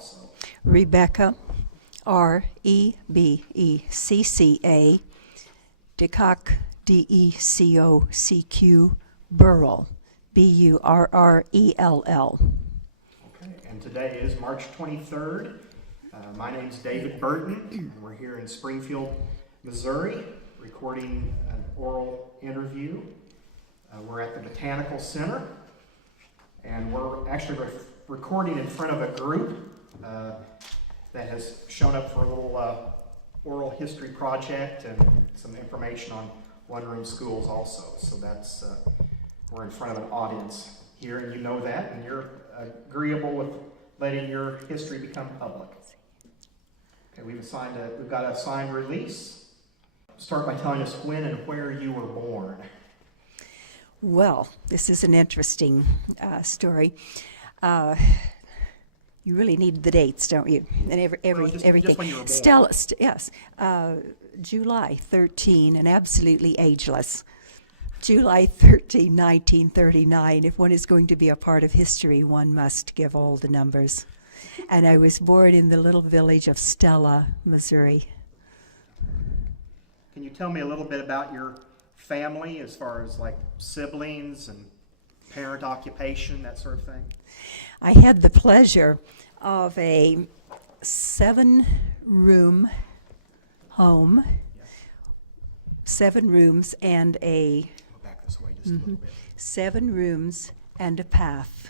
also. Rebecca, Rebecca, Decock, Decocq, Burrell, Burrell. Okay, and today is March 23rd. My name's David Burton, and we're here in Springfield, Missouri, recording an oral interview. We're at the Botanical Center, and we're actually recording in front of a group that has shown up for a little oral history project and some information on one-room schools also. So that's, we're in front of an audience here, and you know that, and you're agreeable with letting your history become public. Okay, we've got a signed release. Start by telling us when and where you were born. Well, this is an interesting story. You really need the dates, don't you? And everything. Just when you were born. Stella, yes. July 13, and absolutely ageless. July 13, 1939. If one is going to be a part of history, one must give all the numbers. And I was born in the little village of Stella, Missouri. Can you tell me a little bit about your family as far as like siblings and parent occupation, that sort of thing? I had the pleasure of a 7-room home, 7 rooms and a Go back this way just a little bit. 7 rooms and a path.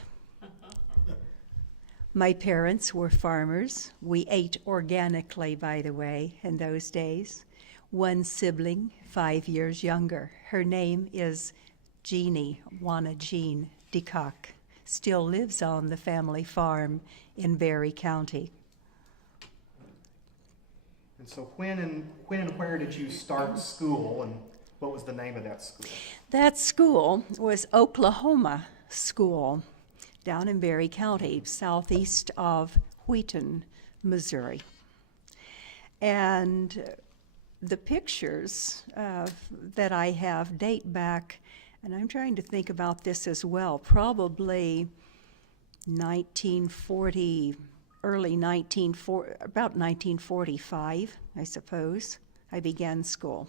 My parents were farmers. We ate organically, by the way, in those days. One sibling, 5 years younger. Her name is Jeannie, Juana Jean Decock. Still lives on the family farm in Berry County. And so when and where did you start school, and what was the name of that school? That school was Oklahoma School down in Berry County, southeast of Wheaton, Missouri. And the pictures that I have date back, and I'm trying to think about this as well, probably 1940, about 1945, I suppose, I began school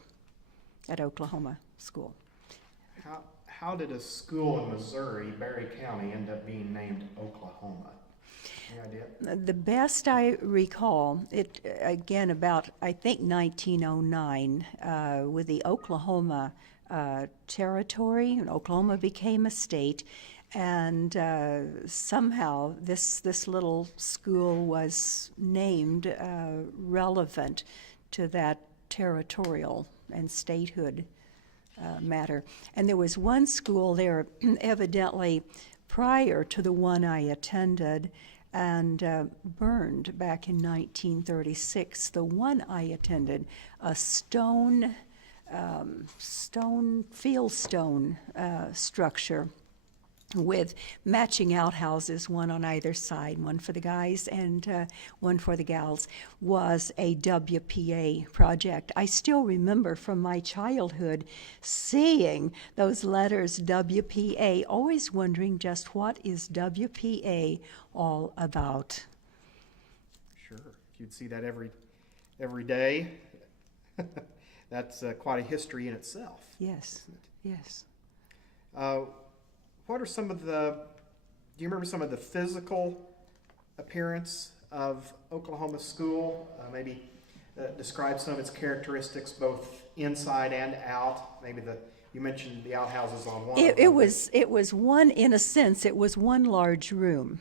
at Oklahoma School. How did a school in Missouri, Berry County, end up being named Oklahoma? Any idea? The best I recall, it again about, I think, 1909, with the Oklahoma territory, and Oklahoma became a state, and somehow this little school was named relevant to that territorial and statehood matter. And there was one school there, evidently prior to the one I attended, and burned back in 1936. The one I attended, a fieldstone structure with matching outhouses, one on either side, one for the guys and one for the gals, was a WPA project. I still remember from my childhood seeing those letters WPA, always wondering just what is WPA all about. Sure, you'd see that every day. That's quite a history in itself. Yes, yes. What are do you remember some of the physical appearance of Oklahoma School? Maybe describe some of its characteristics, both inside and out. Maybe you mentioned the outhouses on one. It was one, in a sense, it was one large room.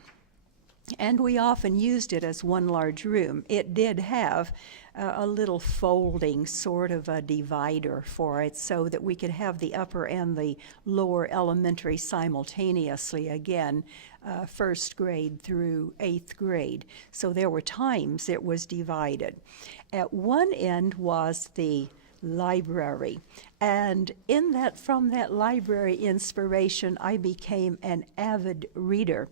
And we often used it as one large room. It did have a little folding, sort of a divider for it, so that we could have the upper and the lower elementary simultaneously, again, 1st grade through 8th grade. So there were times it was divided. At one end was the library, and from that library inspiration, I became an avid reader.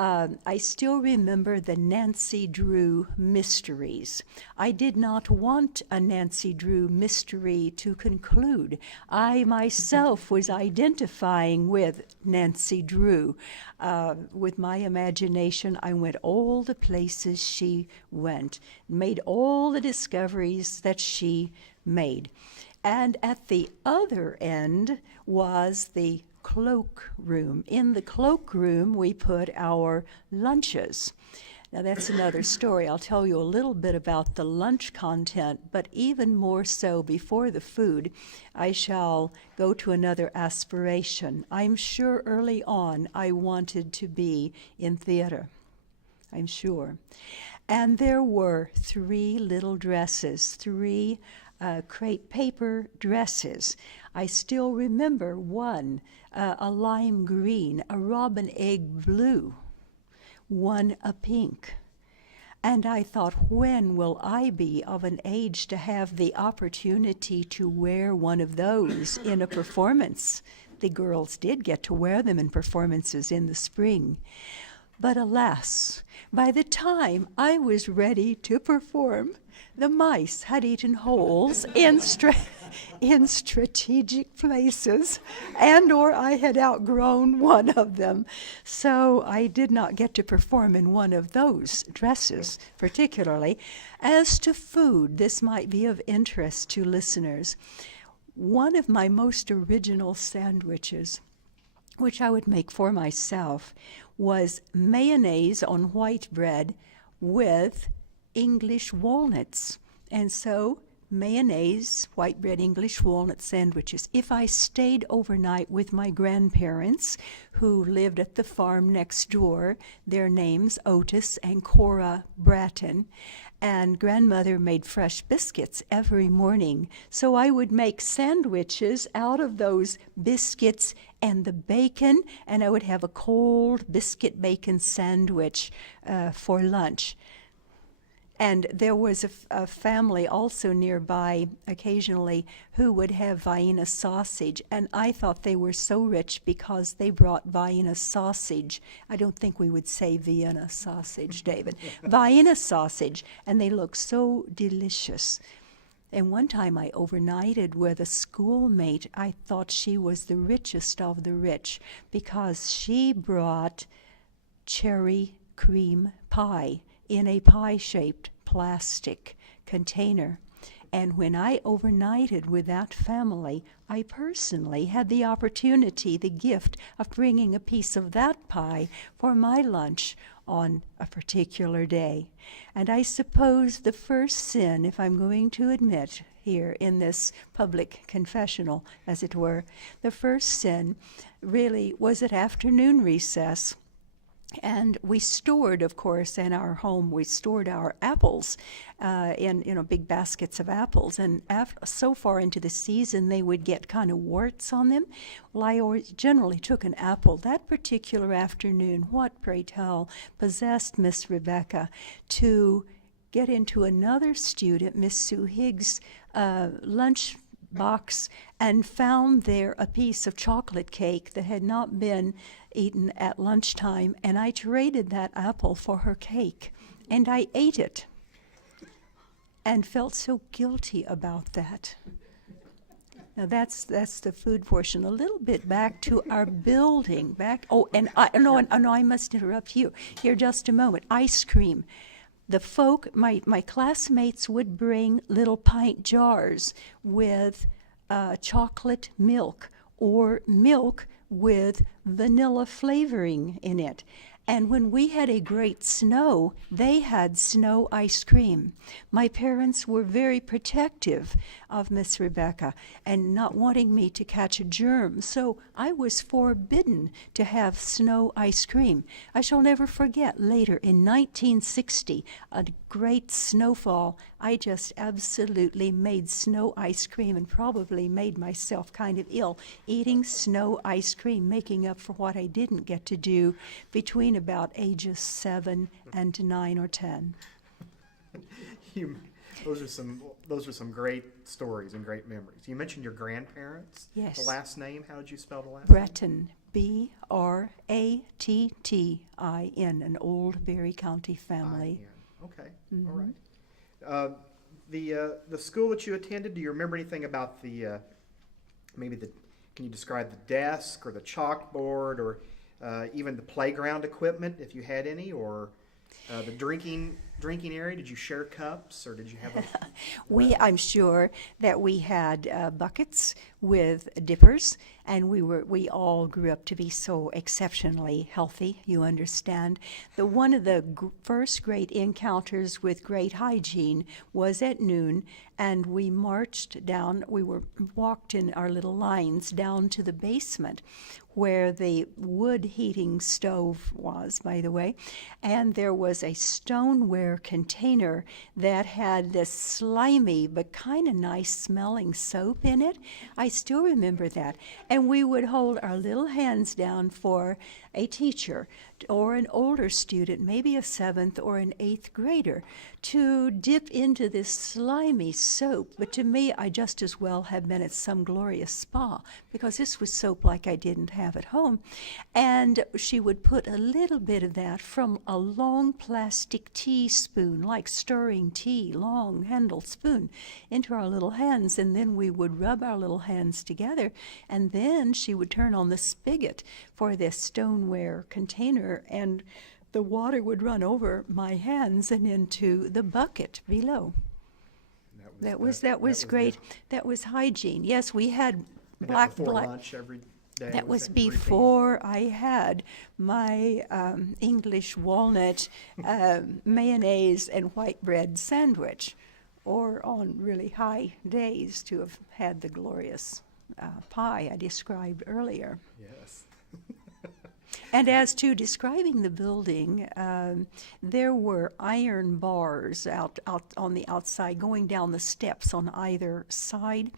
I still remember the Nancy Drew mysteries. I did not want a Nancy Drew mystery to conclude. I myself was identifying with Nancy Drew. With my imagination, I went all the places she went, made all the discoveries that she made. And at the other end was the cloakroom. In the cloakroom, we put our lunches. Now, that's another story. I'll tell you a little bit about the lunch content, but even more so before the food, I shall go to another aspiration. I'm sure early on I wanted to be in theater. I'm sure. And there were 3 little dresses, 3 crepe paper dresses. I still remember one, a lime green, a robin egg blue, one a pink. And I thought, when will I be of an age to have the opportunity to wear one of those in a performance? The girls did get to wear them in performances in the spring. But alas, by the time I was ready to perform, the mice had eaten holes in strategic places, or I had outgrown one of them. So I did not get to perform in one of those dresses particularly. As to food, this might be of interest to listeners. One of my most original sandwiches, which I would make for myself, was mayonnaise on white bread with English walnuts. And so mayonnaise, white bread, English walnut sandwiches. If I stayed overnight with my grandparents, who lived at the farm next door, their names Otis and Cora Bratton, and grandmother made fresh biscuits every morning. So I would make sandwiches out of those biscuits and the bacon, and I would have a cold biscuit bacon sandwich for lunch. And there was a family also nearby occasionally who would have Vienna sausage, and I thought they were so rich because they brought Vienna sausage. I don't think we would say Vienna sausage, David. Vienna sausage, and they looked so delicious. And one time I overnighted with a schoolmate. I thought she was the richest of the rich because she brought cherry cream pie in a pie-shaped plastic container. And when I overnighted with that family, I personally had the opportunity, the gift of bringing a piece of that pie for my lunch on a particular day. And I suppose the first sin, if I'm going to admit here in this public confessional, as it were, the first sin really was at afternoon recess. And we stored, of course, in our home, we stored our apples in big baskets of apples. And so far into the season, they would get kind of warts on them. Well, I always generally took an apple. That particular afternoon, what, pray tell, possessed Miss Rebecca to get into another student, Miss Sue Higgs' lunch box, and found there a piece of chocolate cake that had not been eaten at lunchtime, and I traded that apple for her cake, and I ate it and felt so guilty about that. Now that's the food portion. A little bit back to our building. I must interrupt you here just a moment. Ice cream. The folk, my classmates would bring little pint jars with chocolate milk or milk with vanilla flavoring in it. And when we had a great snow, they had snow ice cream. My parents were very protective of Miss Rebecca and not wanting me to catch a germ, so I was forbidden to have snow ice cream. I shall never forget later in 1960, a great snowfall, I just absolutely made snow ice cream and probably made myself kind of ill eating snow ice cream, making up for what I didn't get to do between about ages 7 and 9 or 10. Those are some great stories and great memories. You mentioned your grandparents. Yes. The last name, how did you spell the last name? Bratton, Brattin, an old Berry County family. Okay, all right. The school that you attended, do you remember anything about can you describe the desk or the chalkboard or even the playground equipment, if you had any, or the drinking area? Did you share cups, or did you have a... I'm sure that we had buckets with dippers, and we all grew up to be so exceptionally healthy, you understand. One of the first great encounters with great hygiene was at noon, and we marched down, walked in our little lines down to the basement where the wood heating stove was, by the way, and there was a stoneware container that had this slimy but kind of nice smelling soap in it. I still remember that. And we would hold our little hands down for a teacher or an older student, maybe a 7th or an 8th grader, to dip into this slimy soap. But to me, I just as well have been at some glorious spa, because this was soap like I didn't have at home. And she would put a little bit of that from a long plastic teaspoon, like stirring tea, long handled spoon, into our little hands, and then we would rub our little hands together, and then she would turn on the spigot for this stoneware container, and the water would run over my hands and into the bucket below. That was great. That was hygiene. Yes, we had black lunch every day. That was before I had my English walnut mayonnaise and white bread sandwich, or on really high days to have had the glorious pie I described earlier. Yes. And as to describing the building, there were iron bars out on the outside going down the steps on either side,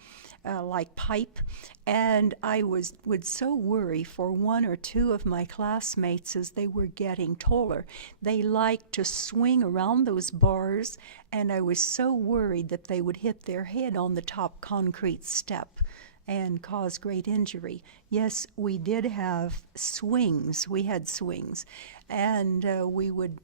like pipe. And I would so worry for one or two of my classmates as they were getting taller. They liked to swing around those bars, and I was so worried that they would hit their head on the top concrete step and cause great injury. Yes, we did have swings. We had swings, and we would,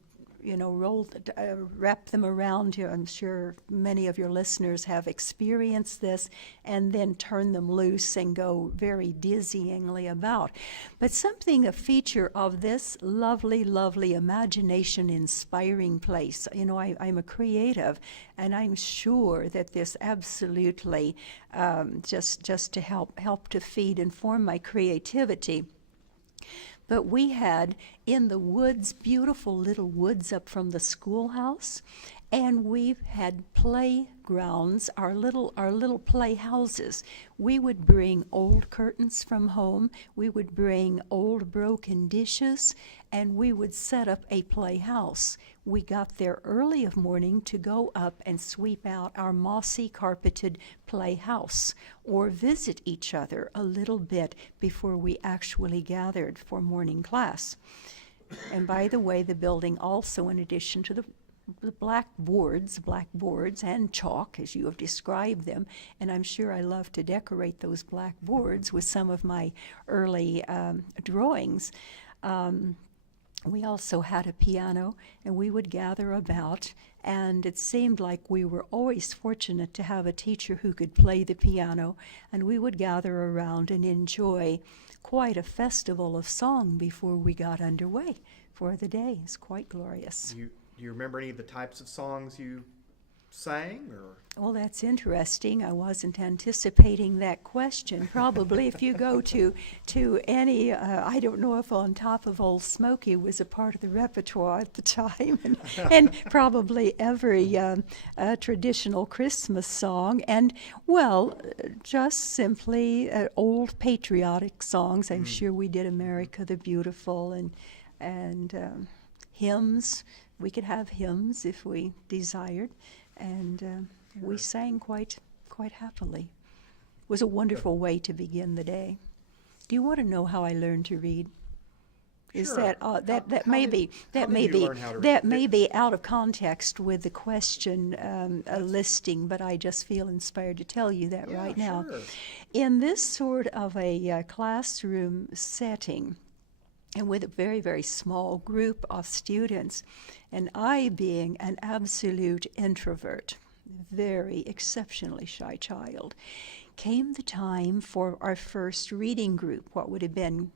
wrap them around you. I'm sure many of your listeners have experienced this, and then turn them loose and go very dizzyingly about. But a feature of this lovely, lovely imagination-inspiring place. I'm a creative, and I'm sure that this absolutely just to help to feed and form my creativity. But we had in the woods, beautiful little woods up from the schoolhouse, and we've had playgrounds, our little playhouses. We would bring old curtains from home, we would bring old broken dishes, and we would set up a playhouse. We got there early of morning to go up and sweep out our mossy carpeted playhouse, or visit each other a little bit before we actually gathered for morning class. And by the way, the building also, in addition to the blackboards and chalk, as you have described them, and I'm sure I love to decorate those blackboards with some of my early drawings. We also had a piano, and we would gather about, and it seemed like we were always fortunate to have a teacher who could play the piano, and we would gather around and enjoy quite a festival of song before we got underway for the day. It's quite glorious. Do you remember any of the types of songs you sang, or? Well, that's interesting. I wasn't anticipating that question. Probably if you go to any, I don't know if On Top of Old Smoky was a part of the repertoire at the time, and probably every traditional Christmas song, and, well, just simply old patriotic songs. I'm sure we did America the Beautiful, and hymns. We could have hymns if we desired, and we sang quite happily. It was a wonderful way to begin the day. Do you want to know how I learned to read? Is Sure. that How may did- be how that did may you be learn how to that read? may be out of context with the question listing, but I just feel inspired to tell you that Yeah, right now. sure. In this sort of a classroom setting, and with a very, very small group of students, and I being an absolute introvert, very exceptionally shy child, came the time for our first reading group, what would have been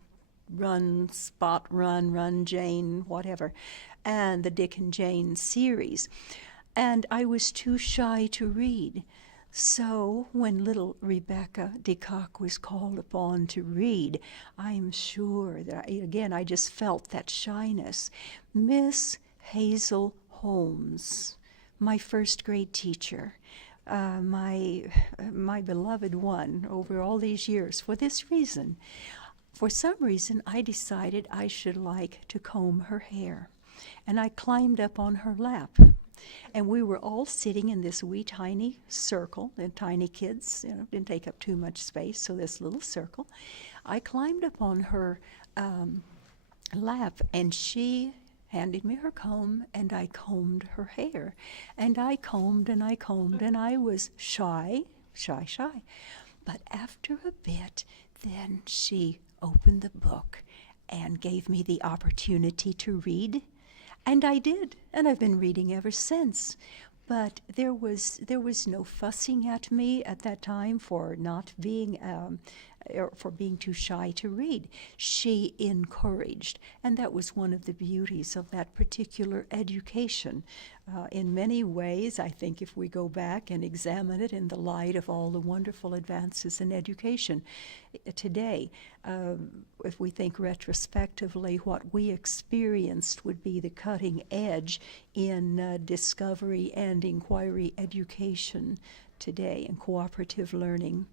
Run, Spot, Run, Jane, whatever, and the Dick and Jane series. And I was too shy to read. So when little Rebecca DeCock was called upon to read, I'm sure that, I just felt that shyness. Miss Hazel Holmes, my first grade teacher, my beloved one over all these years, for this reason. For some reason, I decided I should like to comb her hair. And I climbed up on her lap. And we were all sitting in this wee tiny circle, and tiny kids, didn't take up too much space, so this little circle. I climbed up on her lap, and she handed me her comb, and I combed her hair. And I combed, and I combed, and I was shy. But after a bit, then she opened the book and gave me the opportunity to read. And I did, and I've been reading ever since. But there was no fussing at me at that time for not being or for being too shy to read. She encouraged, and that was one of the beauties of that particular education. In many ways, I think if we go back and examine it in the light of all the wonderful advances in education today, if we think retrospectively, what we experienced would be the cutting edge in discovery and inquiry education today, and cooperative learning.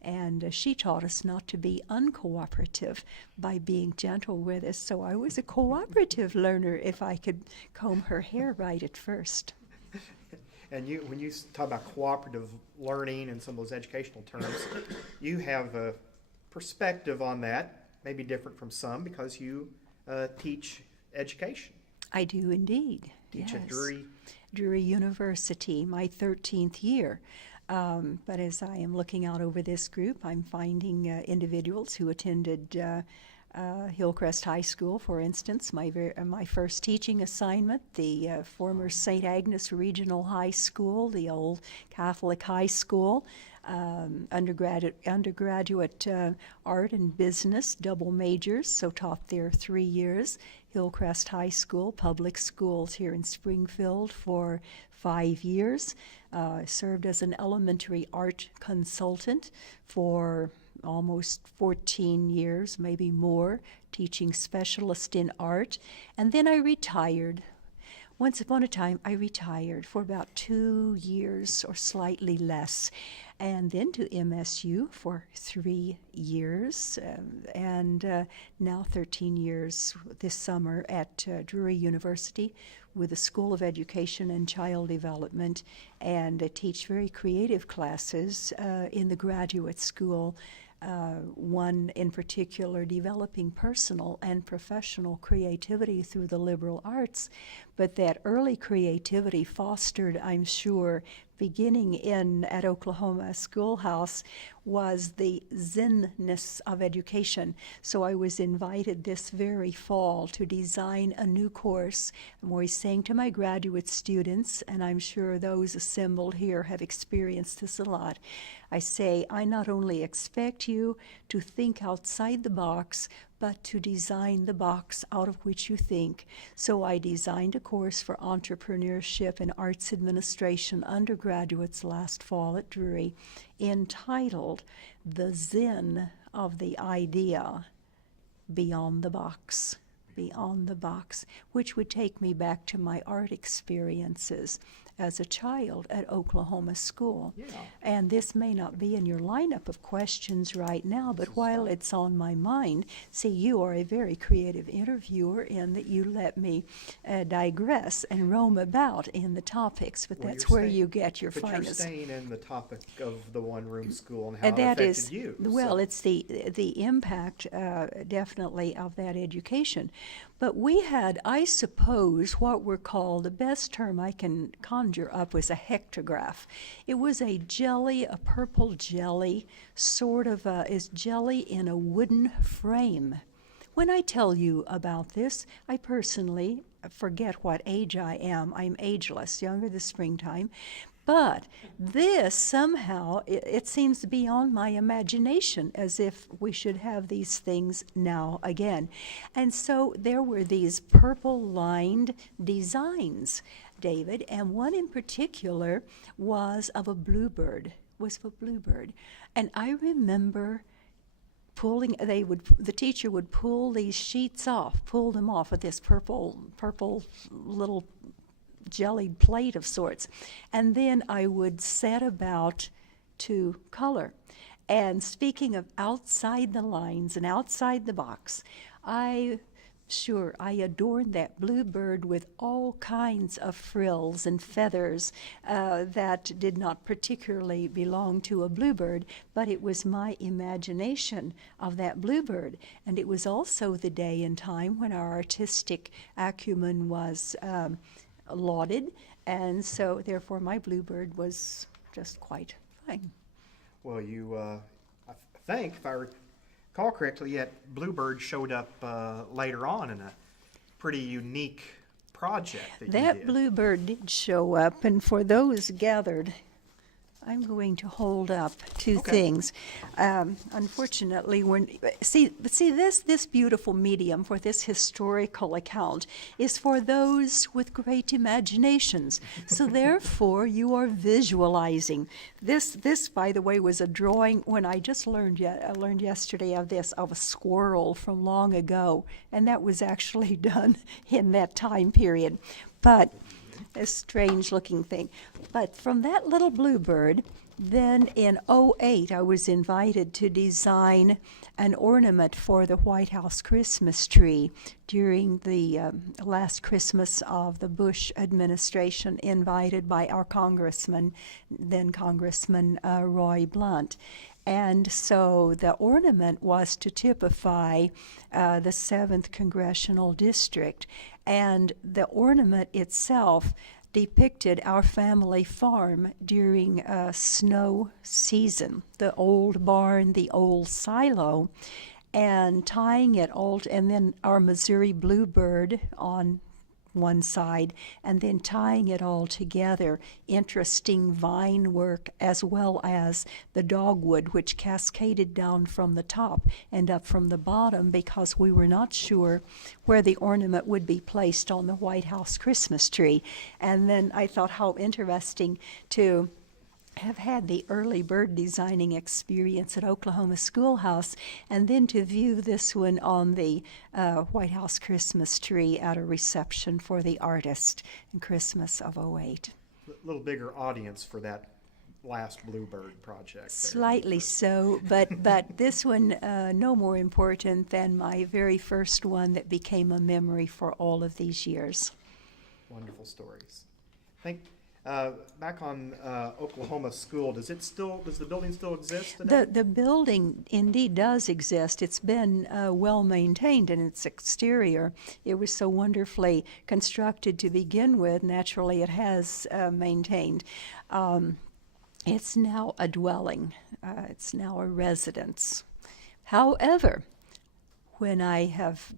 And she taught us not to be uncooperative by being gentle with us. So I was a cooperative learner if I could comb her hair right at first. And when you talk about cooperative learning and some of those educational terms, you have a perspective on that, maybe different from some, because you teach education. I do indeed. Teach yes. at Drury. Drury University, my 13th year. But as I am looking out over this group, I'm finding individuals who attended Hillcrest High School, for instance, my first teaching assignment, the former St. Agnes Regional High School, the old Catholic high school, undergraduate art and business, double majors, so taught there 3 years. Hillcrest High School, public schools here in Springfield for 5 years. Served as an elementary art consultant for almost 14 years, maybe more, teaching specialist in art. And then I retired. Once upon a time, I retired for about 2 years or slightly less, and then to MSU for 3 years, and now 13 years this summer at Drury University with the School of Education and Child Development, and teach very creative classes in the graduate school. One in particular developing personal and professional creativity through the liberal arts, but that early creativity fostered, I'm sure, beginning at Oklahoma Schoolhouse, was the Zen-ness of education. So I was invited this very fall to design a new course. I'm always saying to my graduate students, and I'm sure those assembled here have experienced this a lot, I say, I not only expect you to think outside the box, but to design the box out of which you think. So I designed a course for entrepreneurship and arts administration undergraduates last fall at Drury, entitled The Zen of the Idea Beyond the Box. Beyond the Box, which would take me back to my art experiences as a child at Oklahoma School. Yeah. And this may not be in your lineup of questions right now, but while it's on my mind, see, you are a very creative interviewer in that you let me digress and roam about in the topics, but Well, that's you're where staying- you get your But you're finest. staying in the topic of the one-room school and how And it that affected is, you. well, so. it's the impact definitely of that education. But we had, I suppose, what were called, the best term I can conjure up was a hectograph. It was a jelly, a purple jelly, sort of is jelly in a wooden frame. When I tell you about this, I personally forget what age I am. I'm ageless, younger this springtime. But this somehow, it seems beyond my imagination, as if we should have these things now again. And so there were these purple lined designs, David, and one in particular was of a bluebird, And I remember the teacher would pull these sheets off, pull them off with this purple little jellied plate of sorts. And then I would set about to color. And speaking of outside the lines and outside the box, I adorned that bluebird with all kinds of frills and feathers that did not particularly belong to a bluebird, but it was my imagination of that bluebird. And it was also the day and time when our artistic acumen was lauded, and so therefore my bluebird was just quite fine. Well, I think, if I recall correctly, yet Bluebird showed up later on in a pretty unique project that you That did. bluebird did show up, and for those gathered, I'm going to hold up two Okay. things. Unfortunately, this beautiful medium for this historical account is for those with great imaginations. So therefore, you are visualizing. This, by the way, was a drawing when I learned yesterday of a squirrel from long ago, and that was actually done in that time period. But a strange looking thing. But from that little bluebird, then in '08, I was invited to design an ornament for the White House Christmas tree during the last Christmas of the Bush administration, invited by our then Congressman Roy Blunt. And so the ornament was to typify the 7th Congressional District. And the ornament itself depicted our family farm during snow season, the old barn, the old silo, and tying it all, and then our Missouri bluebird on one side, and then tying it all together, interesting vine work as well as the dogwood, which cascaded down from the top and up from the bottom, because we were not sure where the ornament would be placed on the White House Christmas tree. And then I thought how interesting to have had the early bird designing experience at Oklahoma Schoolhouse, and then to view this one on the White House Christmas tree at a reception for the artist in Christmas of '08. A little bigger audience for that last Bluebird project there. Slightly so, but this one no more important than my very first one that became a memory for all of these years. Wonderful stories. Back on Oklahoma School, does the building still exist today? The building indeed does exist. It's been well maintained in its exterior. It was so wonderfully constructed to begin with. Naturally, it has maintained. It's now a dwelling. It's now a residence. However, when I have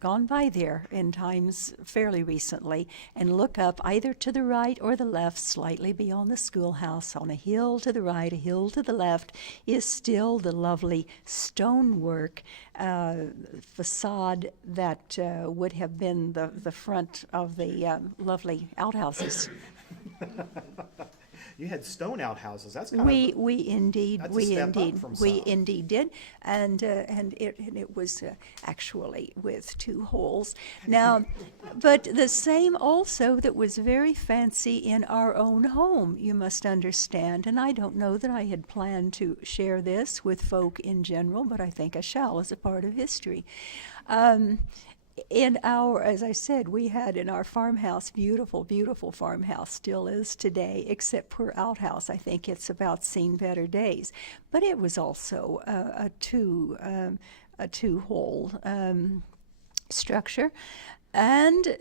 gone by there in times fairly recently and look up either to the right or the left, slightly beyond the schoolhouse, on a hill to the right, a hill to the left, is still the lovely stonework facade that would have been the front of the lovely outhouses. You had stone outhouses. That's kind We of we indeed that's a we step up indeed from we some. indeed did, and it was actually with two holes. Now, but the same also that was very fancy in our own home. You must understand, and I don't know that I had planned to share this with folk in general, but I think I shall as a part of history. Um, in our, as I said, we had in our farmhouse, beautiful, beautiful farmhouse, still is today, except for outhouse. I think it's about seen better days. But it was also a two-hole structure. And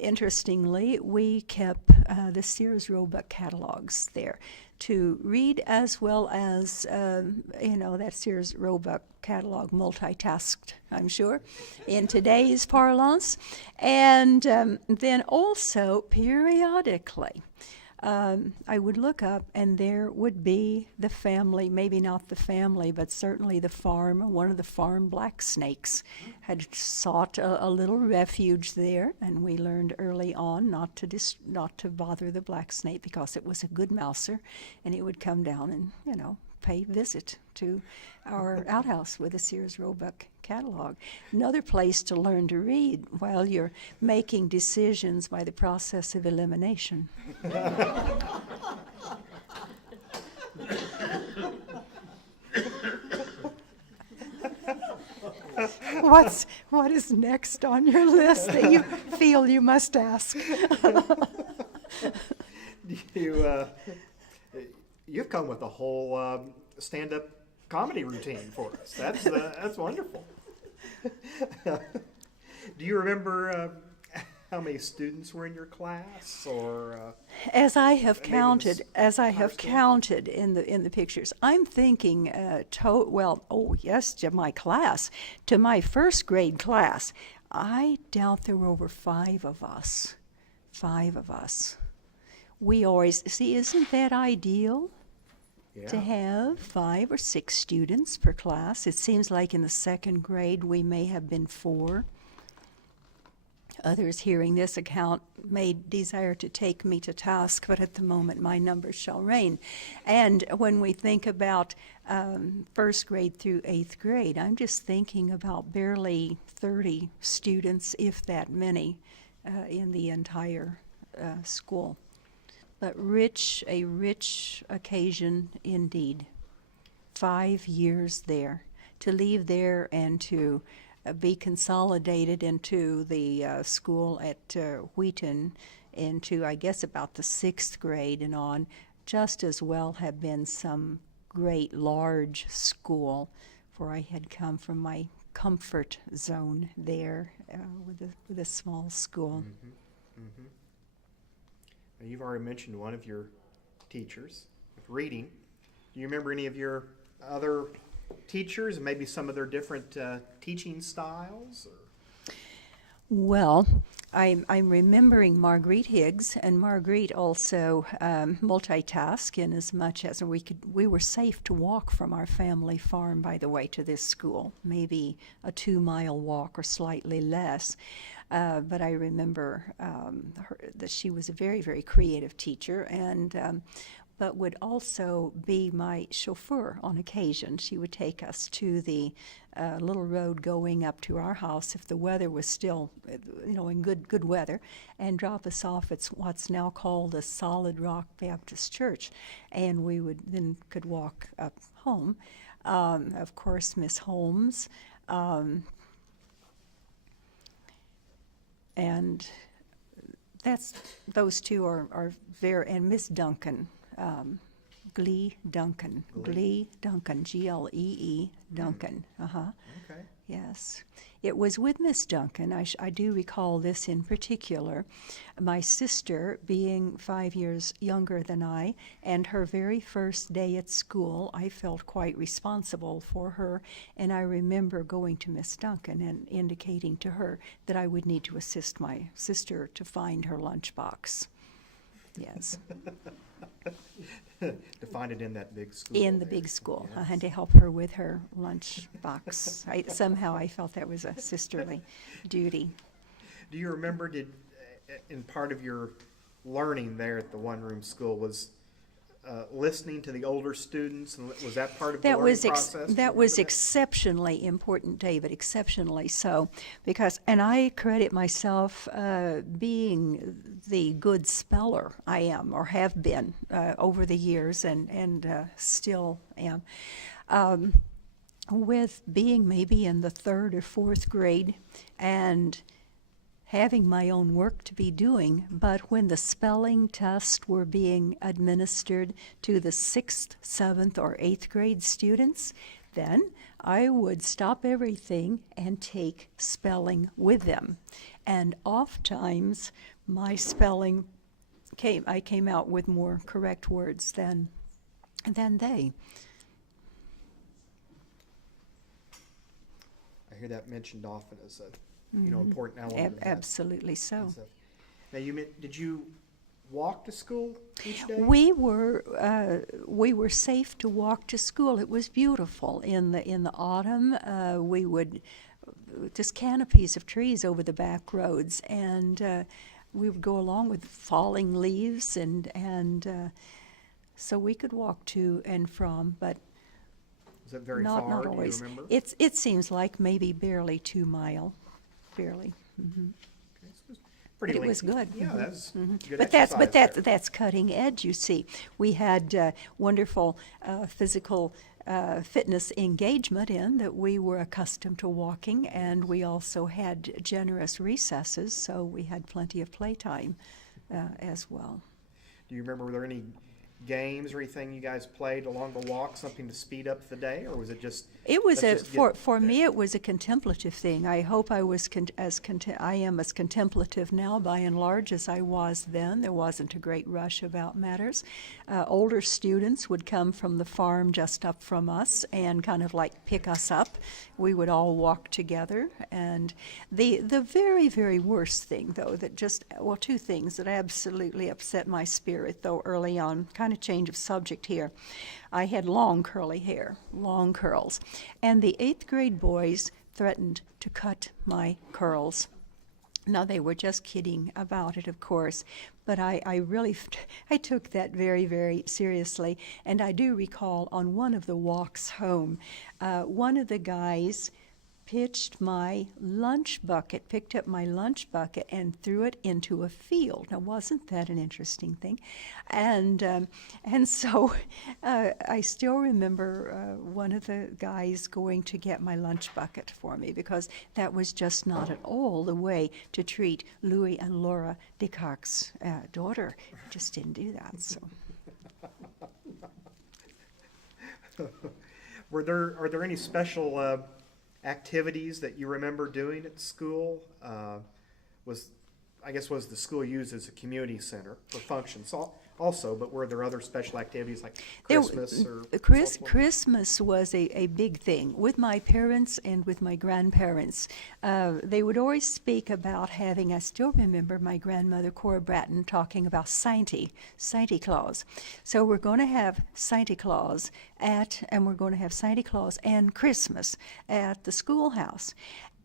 interestingly, we kept the Sears Roebuck catalogs there to read, as well as, that Sears Roebuck catalog, multitasked, I'm sure, in today's parlance. And then also, periodically, I would look up, and there would be the family, maybe not the family, but certainly the farm. One of the farm black snakes had sought a little refuge there, and we learned early on not to bother the black snake because it was a good mouser, and it would come down and pay visit to our outhouse with a Sears Roebuck catalog. Another place to learn to read while you're making decisions by the process of elimination. What is next on your list that you feel you must ask? You've come with a whole stand-up comedy routine for us. That's wonderful. Do you remember how many students were in your class, or As I have maybe counted, this as I high have school? counted in the pictures, I'm thinking, to my class, to my first grade class, I doubt there were over 5 of us. 5 of us. We always, see, isn't that ideal? To Yeah. have 5 or 6 students per class. It seems like in the second grade we may have been 4. Others hearing this account may desire to take me to task, but at the moment my numbers shall reign. And when we think about first grade through 8th grade, I'm just thinking about barely 30 students, if that many, in the entire school. But a rich occasion indeed. 5 years there. To leave there and to be consolidated into the school at Wheaton into, I guess, about the 6th grade and on, just as well have been some great large school, for I had come from my comfort zone there with a small school. Mm-hmm. Mm-hmm. Now, you've already mentioned one of your teachers with reading. Do you remember any of your other teachers, and maybe some of their different teaching styles? Or? Well, I'm remembering Marguerite Higgs, and Marguerite also multitasked in as much as we were safe to walk from our family farm, by the way, to this school, maybe a 2-mile walk or slightly less. But I remember that she was a very, very creative teacher, and but would also be my chauffeur on occasion. She would take us to the little road going up to our house if the weather was still, in good weather, and drop us off at what's now called the Solid Rock Baptist Church, and we could walk up home. Of course, Miss Holmes. And those two are very, and Miss Duncan, Glee Duncan, Glee, Duncan, Okay. yes. It was with Miss Duncan, I do recall this in particular, my sister being 5 years younger than I, and her very first day at school, I felt quite responsible for her, and I remember going to Miss Duncan and indicating to her that I would need to assist my sister to find her lunchbox. Yes. To find it in that big school. In the there. big school, Yes. and to help her with her lunchbox. Somehow I felt that was a sisterly duty. Do you remember, in part of your learning there at the one-room school, was listening to the older students, and was that part of the That learning was process? Do you that was remember exceptionally important, David, exceptionally so, because, and I credit myself being the good speller I am or have been over the years, and still am. With being maybe in the third or fourth grade and having my own work to be doing, but when the spelling tests were being administered to the 6th, 7th, or 8th grade students, then I would stop everything and take spelling with them. And oftentimes, my spelling I came out with more correct words than they. I hear that mentioned often as a important element of that. Absolutely so. Now, did you walk to school each day? We were safe to walk to school. It was beautiful in the autumn. We would just canopies of trees over the back roads, and we would go along with falling leaves, and so we could walk to and from, but Was it very not far? always. Do you remember? It seems like maybe barely 2 mile, barely. Mm-hmm. Okay, so it was pretty It was lengthy. good. Yeah, Mhm. that's good But exercise there. that's cutting edge. You see, we had wonderful physical fitness engagement in that we were accustomed to walking, and we also had generous recesses, so we had plenty of playtime as well. Do you remember, were there any games or anything you guys played along the walk, something to speed up the day, or was it just? It was let's just get- for me. It was a contemplative thing. I hope I was I am as contemplative now, by and large, as I was then. There wasn't a great rush about matters. Older students would come from the farm just up from us and kind of like pick us up. We would all walk together. And the very, very worst thing, though, that two things that absolutely upset my spirit, though, early on. Kind of change of subject here. I had long curly hair, long curls, and the 8th grade boys threatened to cut my curls. Now, they were just kidding about it, of course, but I really I took that very, very seriously. And I do recall on one of the walks home, one of the guys picked up my lunch bucket and threw it into a field. Now, wasn't that an interesting thing? And so I still remember one of the guys going to get my lunch bucket for me, because that was just not at all the way to treat Louis and Laura Descartes' daughter. Just didn't do that. So. Are there any special activities that you remember doing at school? Was the school used as a community center for functions also, but were there other special activities like Christmas or so forth? Christmas was a big thing with my parents and with my grandparents. They would always speak about having, I still remember my grandmother, Cora Bratton, talking about Santa Claus. So we're going to have Santa Claus and we're going to have Santa Claus and Christmas at the schoolhouse.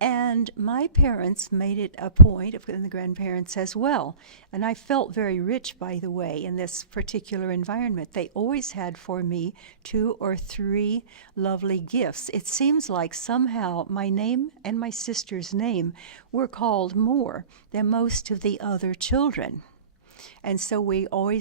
And my parents made it a point, and the grandparents as well. And I felt very rich, by the way, in this particular environment. They always had for me 2 or 3 lovely gifts. It seems like somehow my name and my sister's name were called more than most of the other children. And so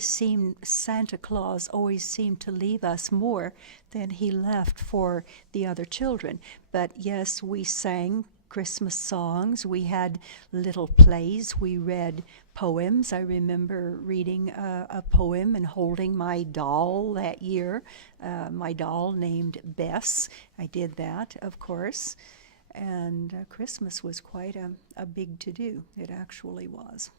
Santa Claus always seemed to leave us more than he left for the other children. But yes, we sang Christmas songs. We had little plays. We read poems. I remember reading a poem and holding my doll that year, my doll named Bess. I did that, of course. And Christmas was quite a big to-do. It actually was.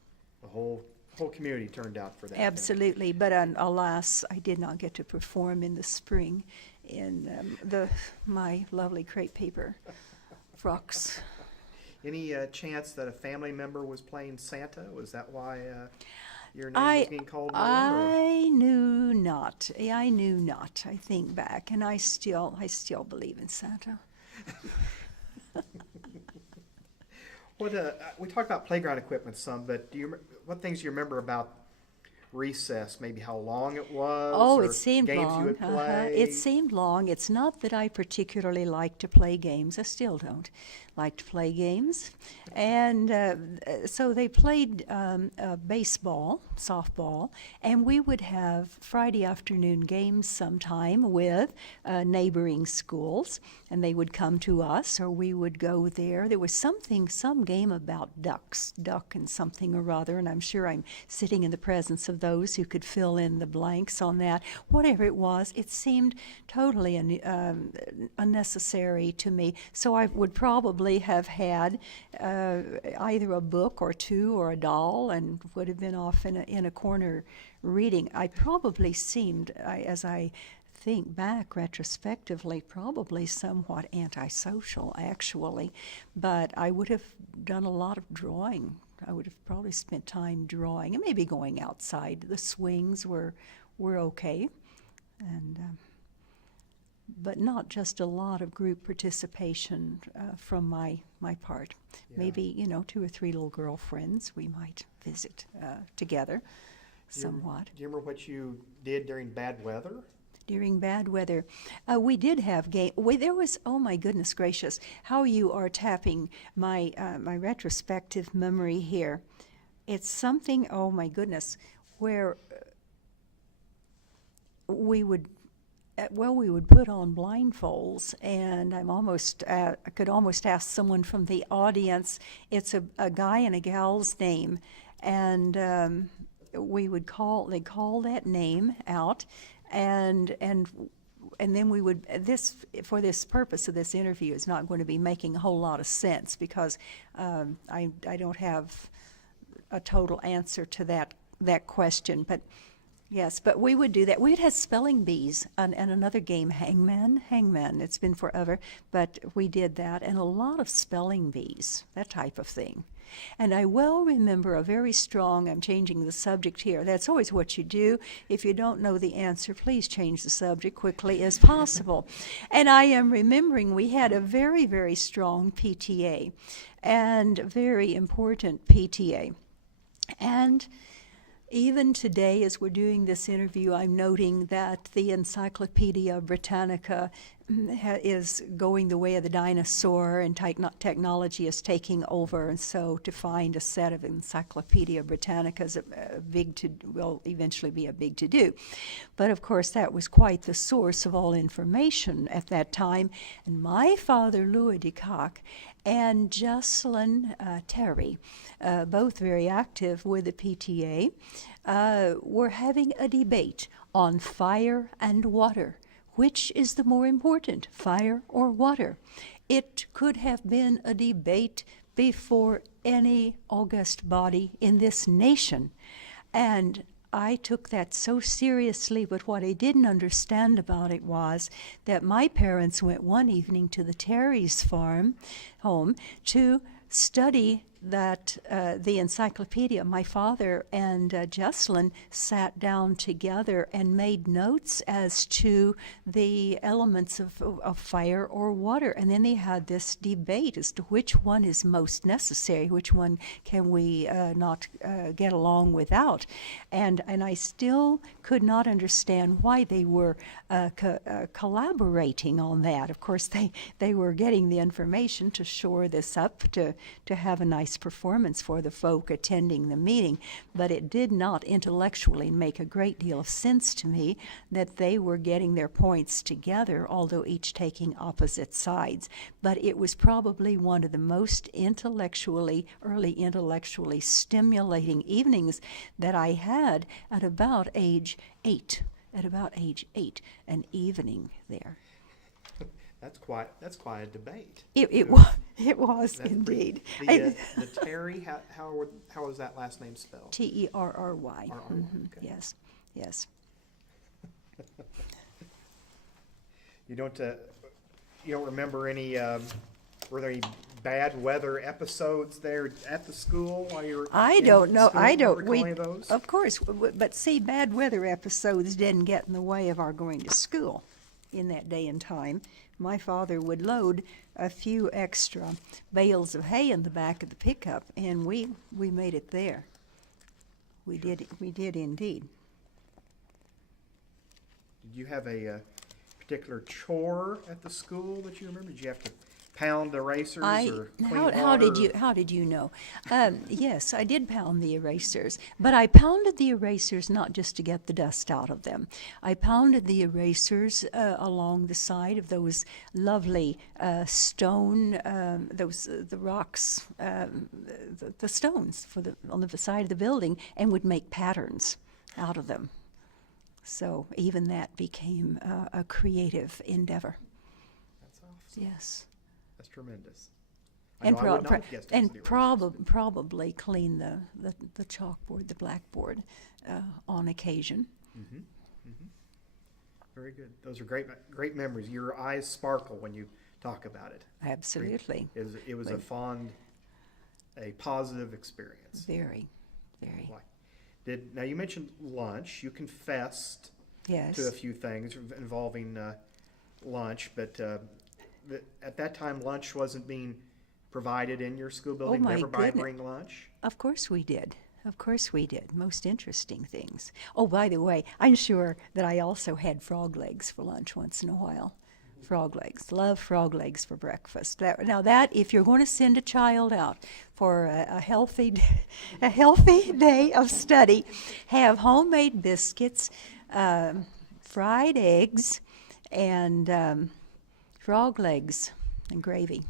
The whole community turned out for that. Absolutely, but alas, I did not get to perform in the spring in my lovely crepe paper frocks. Any chance that a family member was playing Santa? Was that why your name was being called more? I knew not. I think back, and I still believe in Santa. We talked about playground equipment some, but what things do you remember about recess, maybe how long it was? Oh, or it seemed games long. you would play? It seemed long. It's not that I particularly like to play games. I still don't like to play games. And so they played baseball, softball, and we would have Friday afternoon games sometime with neighboring schools, and they would come to us or we would go there. There was some game about duck and something or other, and I'm sure I'm sitting in the presence of those who could fill in the blanks on that. Whatever it was, it seemed totally unnecessary to me. So I would probably have had either a book or two or a doll and would have been off in a corner reading. I probably seemed, as I think back retrospectively, probably somewhat antisocial, actually, but I would have done a lot of drawing. I would have probably spent time drawing and maybe going outside. The swings were okay, and but not just a lot of group participation from my part. Yeah. Maybe 2 or 3 little girlfriends we might visit together somewhat. Do you remember what you did during bad weather? During bad weather, we did have game. There was, oh my goodness gracious, how you are tapping my my retrospective memory here. It's something, oh my goodness, where we would put on blindfolds, and I could almost ask someone from the audience. It's a guy and a gal's name, and they'd call that name out. And then we would, for this purpose of this interview, is not going to be making a whole lot of sense because I don't have a total answer to that question. But yes, but we would do that. We'd have spelling bees and another game, Hangman. It's been forever, but we did that, and a lot of spelling bees, that type of thing. And I well remember a very strong, I'm changing the subject here. That's always what you do. If you don't know the answer, please change the subject quickly as possible. And I am remembering we had a very, very strong PTA and very important PTA. And even today, as we're doing this interview, I'm noting that the Encyclopedia Britannica is going the way of the dinosaur, and technology is taking over. And so to find a set of Encyclopedia Britannica is will eventually be a big to-do. But of course, that was quite the source of all information at that time. And my father, Louis de Kock, and Jocelyn Terry, both very active with the PTA, were having a debate on fire and water. Which is the more important, fire or water? It could have been a debate before any august body in this nation. And I took that so seriously, but what I didn't understand about it was that my parents went one evening to the Terry's home to study that the encyclopedia. My father and Jocelyn sat down together and made notes as to the elements of fire or water. And then they had this debate as to which one is most necessary, which one can we not get along without. And I still could not understand why they were collaborating on that. Of course, they were getting the information to shore this up, to have a nice performance for the folk attending the meeting, but it did not intellectually make a great deal of sense to me that they were getting their points together, although each taking opposite sides. But it was probably one of the most early intellectually stimulating evenings that I had at about age 8. An evening there. That's quite a debate. It was That's indeed. The Terry, how was that last name spelled? Terry. R-R-Y, okay. Yes. You don't remember any? Were there any bad weather episodes there at the school while you were? I don't know. I don't. Recall any of those? Of course, but see, bad weather episodes didn't get in the way of our going to school in that day and time. My father would load a few extra bales of hay in the back of the pickup, and we made it there. We did indeed. Did you have a particular chore at the school that you remember? Did you have to pound erasers or clean How did water? you know? Yes, I did pound the erasers, but I pounded the erasers not just to get the dust out of them. I pounded the erasers along the side of those lovely stone, the rocks, the stones on the side of the building, and would make patterns out of them. So even that became a creative endeavor. That's awesome. Yes. That's tremendous. And, I would not have guessed it was the erasers. probably clean the chalkboard, the blackboard, on occasion. Mm-hmm. Mm-hmm. Very good. Those are great memories. Your eyes sparkle when you talk about it. Absolutely. It was a positive experience. Very, very. Why? Now you mentioned lunch. You confessed Yes. to a few things involving lunch, but at that time lunch wasn't being provided in your school building. my Never goodness. bring lunch. Of course we did. Of course we did. Most interesting things. Oh, by the way, I'm sure that I also had frog legs for lunch once in a while. Frog legs. Love frog legs for breakfast. Now that, if you're going to send a child out for a healthy day of study, have homemade biscuits, fried eggs, and frog legs and gravy.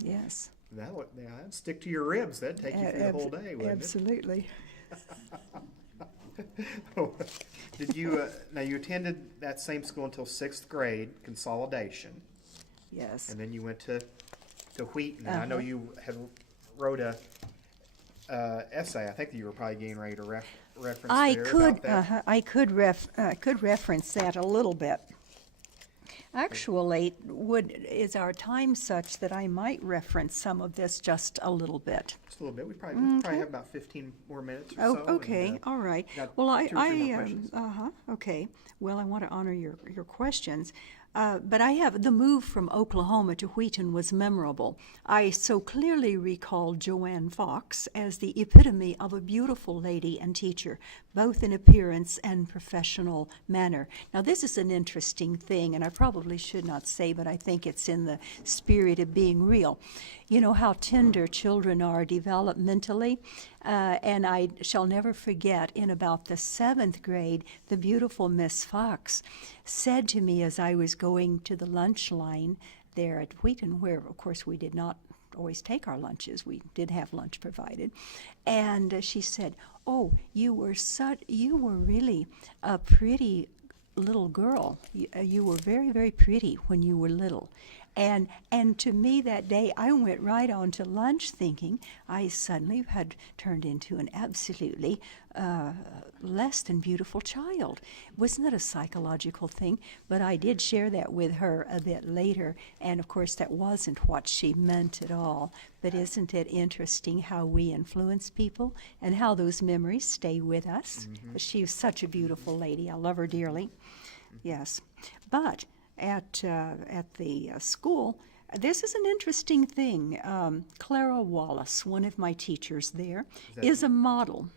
Yes. That'd stick to your ribs. That'd take you through the whole day, wouldn't Absolutely. it? Did you, now you attended that same school until 6th grade, consolidation, Yes. and then you went to Wheaton. And I know you had wrote a essay. I think that you were probably getting ready to reference I there could, about that. I could reference that a little bit. Actually, is our time such that I might reference some of this just a little bit? Just a little bit. We probably have about 15 more minutes or so. Okay, and, all right. got Well, 2 or 3 more questions. okay. Well, I want to honor your questions. But I have, the move from Oklahoma to Wheaton was memorable. I so clearly recall Joanne Fox as the epitome of a beautiful lady and teacher, both in appearance and professional manner. Now, this is an interesting thing, and I probably should not say, but I think it's in the spirit of being real. You know how tender children are developmentally, and I shall never forget, in about the 7th grade, the beautiful Miss Fox said to me as I was going to the lunch line there at Wheaton, where, of course, we did not always take our lunches. We did have lunch provided. And she said, "Oh, you were really a pretty little girl. You were very, very pretty when you were little." And to me that day, I went right on to lunch thinking I suddenly had turned into an absolutely less than beautiful child. Wasn't it a psychological thing? But I did share that with her a bit later, and of course that wasn't what she meant at all. But isn't it interesting how we influence people and how those memories stay with us? She was such a beautiful lady. I love her dearly. Yes. But at the school, this is an interesting thing. Clara Wallace, one of my teachers there, is a model.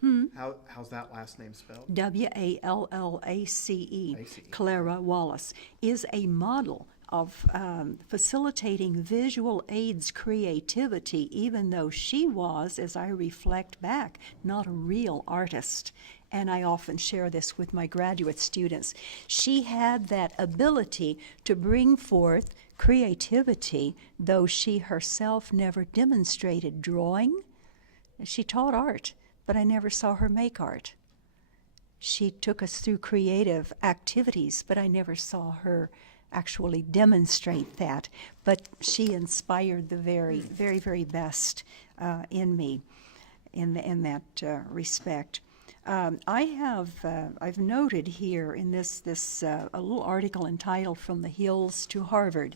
How's that last name spelled? Wallace. I see. Clara Wallace is a model of facilitating visual aids creativity, even though she was, as I reflect back, not a real artist. And I often share this with my graduate students. She had that ability to bring forth creativity, though she herself never demonstrated drawing. She taught art, but I never saw her make art. She took us through creative activities, but I never saw her actually demonstrate that. But she inspired the very, very, very best in me in that respect. I've noted here in this a little article entitled "From the Hills to Harvard."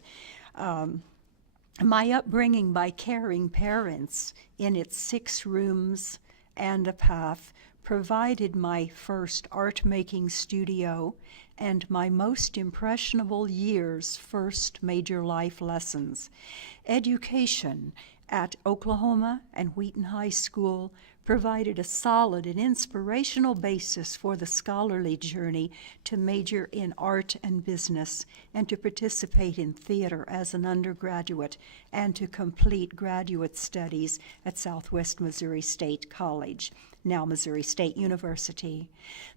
My upbringing by caring parents in its 6 rooms and a path provided my first art-making studio and my most impressionable year's first major life lessons. Education at Oklahoma and Wheaton High School provided a solid and inspirational basis for the scholarly journey to major in art and business, and to participate in theater as an undergraduate, and to complete graduate studies at Southwest Missouri State College, now Missouri State University.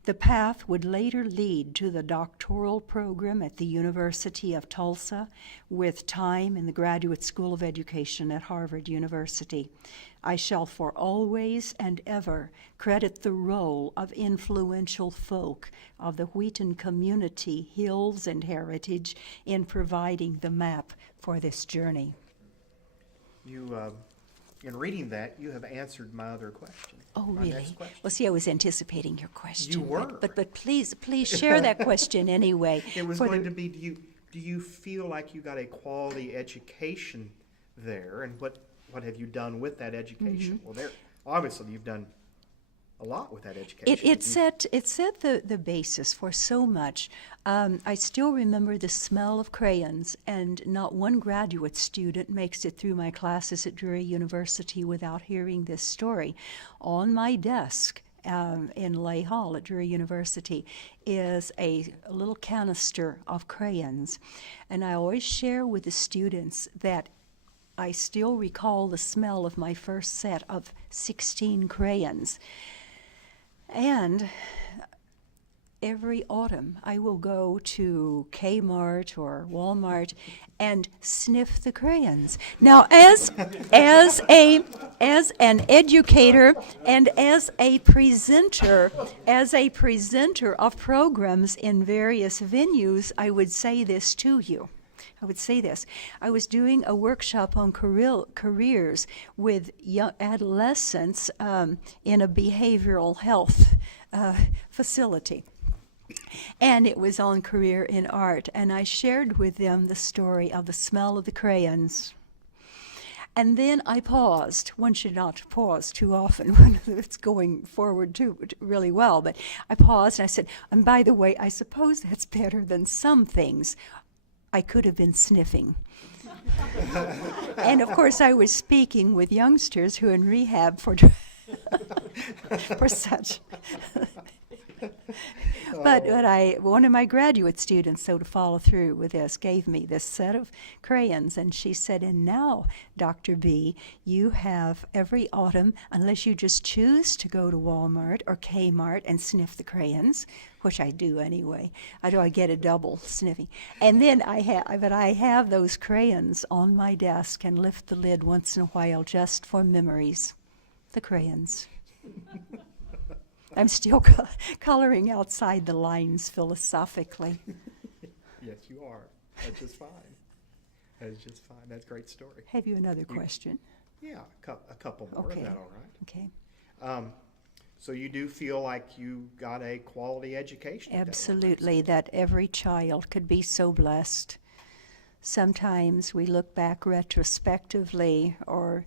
The path would later lead to the doctoral program at the University of Tulsa, with time in the Graduate School of Education at Harvard University. I shall for always and ever credit the role of influential folk of the Wheaton community, hills, and heritage in providing the map for this journey. You, in reading that, you have answered my other question. Oh, my really? Next question. Well, see, I was anticipating your question. You were. But please share that question anyway. It was going to be, do you feel like you got a quality education there, and what have you done with that education? Well, there obviously you've done a lot with that education. It set the basis for so much. I still remember the smell of crayons, and not one graduate student makes it through my classes at Drury University without hearing this story. On my desk in Lay Hall at Drury University is a little canister of crayons, and I always share with the students that I still recall the smell of my first set of 16 crayons. And every autumn I will go to Kmart or Walmart and sniff the crayons. Now, as an educator and as a presenter of programs in various venues, I would say this to you. I was doing a workshop on careers with young adolescents in a behavioral health facility. And it was on career in art. And I shared with them the story of the smell of the crayons. And then I paused. One should not pause too often when it's going forward too really well. But I paused and I said, and by the way, I suppose that's better than some things I could have been sniffing. And of course, I was speaking with youngsters who are in rehab for such. But one of my graduate students, so to follow through with this, gave me this set of crayons, and she said, and now, Dr. B, you have every autumn, unless you just choose to go to Walmart or Kmart and sniff the crayons, which I do anyway. I get a double sniffing. And then I have those crayons on my desk and lift the lid once in a while just for memories. The crayons. I'm still coloring outside the lines philosophically. Yes, you are. That's just fine. That's just fine. That's a great story. Have you another question? Yeah, a couple more. Okay. Is that all right? Okay. So you do feel like you got a quality education? Absolutely, that every child could be so blessed. Sometimes we look back retrospectively, or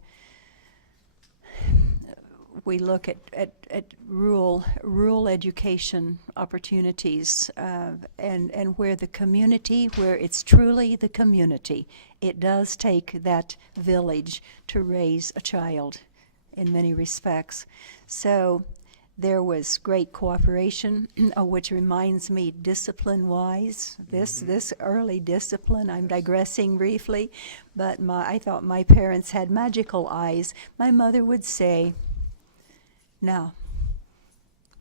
we look at rural education opportunities, and where the community, where it's truly the community. It does take that village to raise a child in many respects. So there was great cooperation, which reminds me, discipline-wise, this early discipline, I'm digressing briefly, but I thought my parents had magical eyes. My mother would say, now,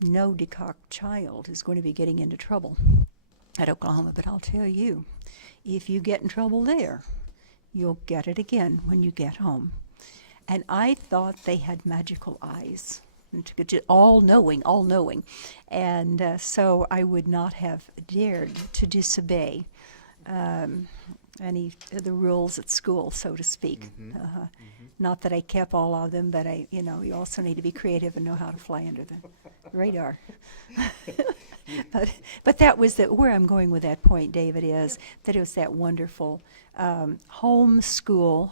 no decocked child is going to be getting into trouble at Oklahoma, but I'll tell you, if you get in trouble there, you'll get it again when you get home. And I thought they had magical eyes, all knowing. And so I would not have dared to disobey any of the rules at school, so to speak. Not that I kept all of them, but you also need to be creative and know how to fly under the radar. But that was where I'm going with that point, David, is that it was that wonderful homeschool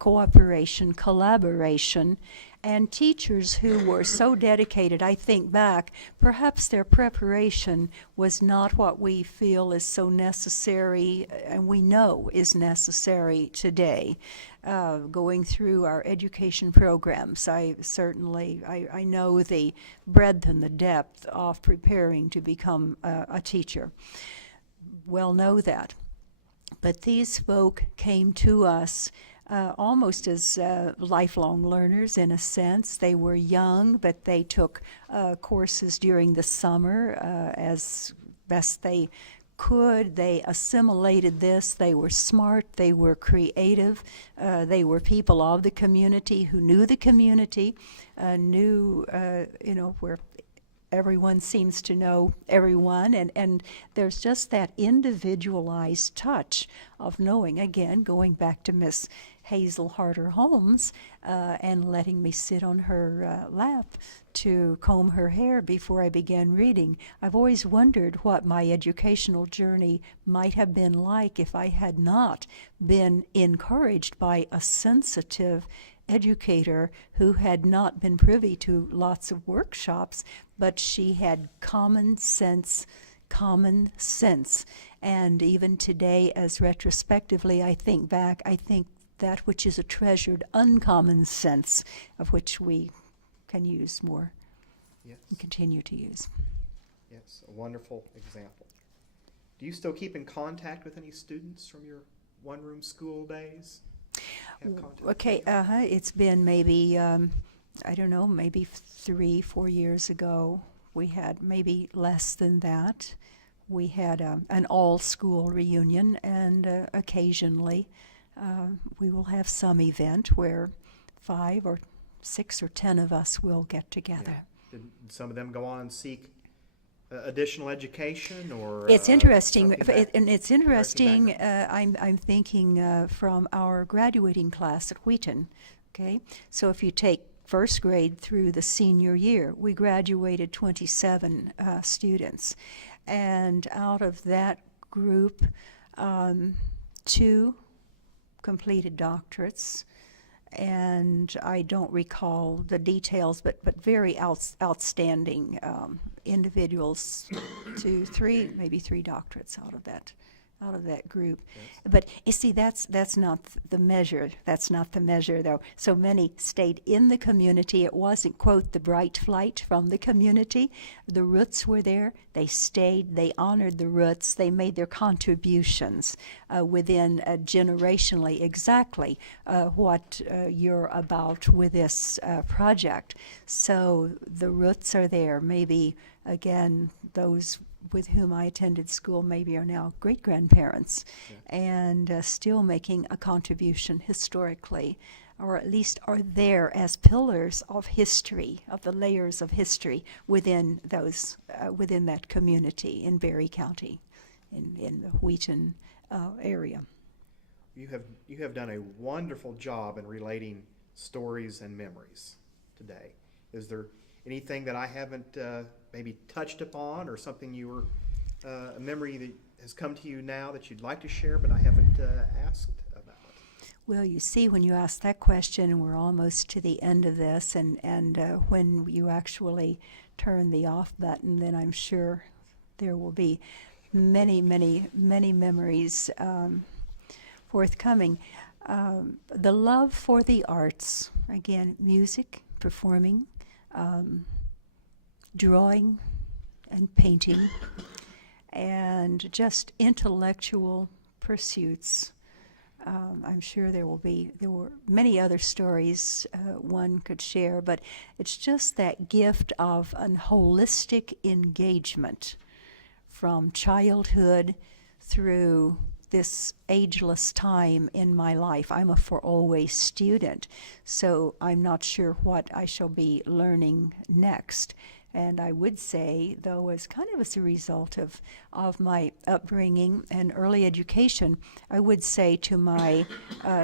cooperation, collaboration, and teachers who were so dedicated. I think back, perhaps their preparation was not what we feel is so necessary, and we know is necessary today. Going through our education programs, I know the breadth and the depth of preparing to become a teacher. Well, know that. But these folk came to us almost as lifelong learners in a sense. They were young, but they took courses during the summer as best they could. They assimilated this. They were smart. They were creative. They were people of the community who knew the community, knew, where everyone seems to know everyone, and there's just that individualized touch of knowing, again, going back to Miss Hazel Harder Holmes and letting me sit on her lap to comb her hair before I began reading. I've always wondered what my educational journey might have been like if I had not been encouraged by a sensitive educator who had not been privy to lots of workshops, but she had common sense. And even today, as retrospectively I think back, I think that which is a treasured uncommon sense, of which we can use more and continue to use. Yes, a wonderful example. Do you still keep in contact with any students from your one-room school days? Okay, it's been maybe, maybe 3-4 years ago. We had maybe less than that. We had an all-school reunion, and occasionally we will have some event where 5 or 6 or 10 of us will get together. Yeah. Did some of them go on and seek additional education, or it's interesting, it's interesting. I'm thinking from our graduating class at Wheaton. Okay, so if you take first grade through the senior year, we graduated 27 students, and out of that group, 2 completed doctorates. And I don't recall the details, but very outstanding individuals, 2, 3, maybe 3 doctorates out of that group. Yes. But you see, that's not the measure. That's not the measure, though. So many stayed in the community. It wasn't, quote, the bright flight from the community. The roots were there. They stayed. They honored the roots. They made their contributions within generationally exactly what you're about with this project. So the roots are there. Maybe, again, those with whom I attended school maybe are now great-grandparents, and still making a contribution historically, or at least are there as pillars of history, of the layers of history within those, within that community in Berry County, in the Wheaton area. You have done a wonderful job in relating stories and memories today. Is there anything that I haven't maybe touched upon, or something you were, a memory that has come to you now that you'd like to share but I haven't asked about? Well, you see, when you ask that question, and we're almost to the end of this, and when you actually turn the off button, then I'm sure there will be many memories forthcoming. The love for the arts, again, music, performing, drawing and painting, and just intellectual pursuits. I'm sure there were many other stories one could share, but it's just that gift of an holistic engagement from childhood through this ageless time in my life. I'm a for always student, so I'm not sure what I shall be learning next. And I would say, though, as kind of as a result of my upbringing and early education, I would say to my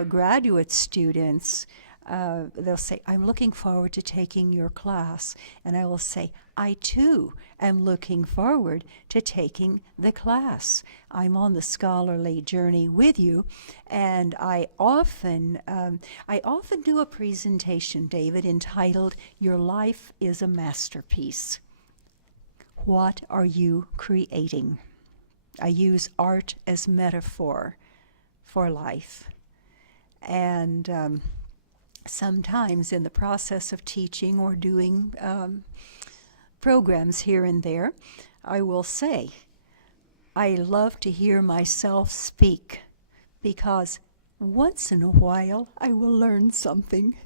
graduate students, they'll say, I'm looking forward to taking your class. And I will say, I too am looking forward to taking the class. I'm on the scholarly journey with you, and I often do a presentation, David, entitled, Your Life is a Masterpiece. What are you creating? I use art as metaphor for life. And sometimes in the process of teaching or doing programs here and there, I will say, I love to hear myself speak, because once in a while I will learn something.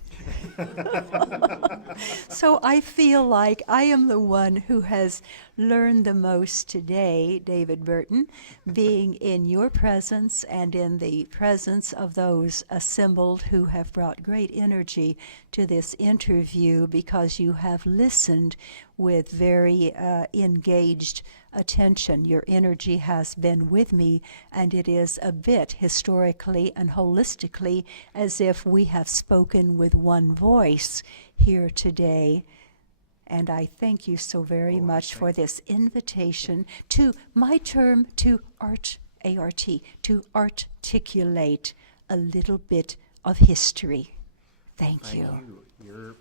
So I feel like I am the one who has learned the most today, David Burton, being in your presence and in the presence of those assembled who have brought great energy to this interview, because you have listened with very engaged attention. Your energy has been with me, and it is a bit historically and holistically as if we have spoken with one voice here today. And I thank you so very much for this invitation to my term to A-R-T, to articulate a little bit of history. Thank you. You're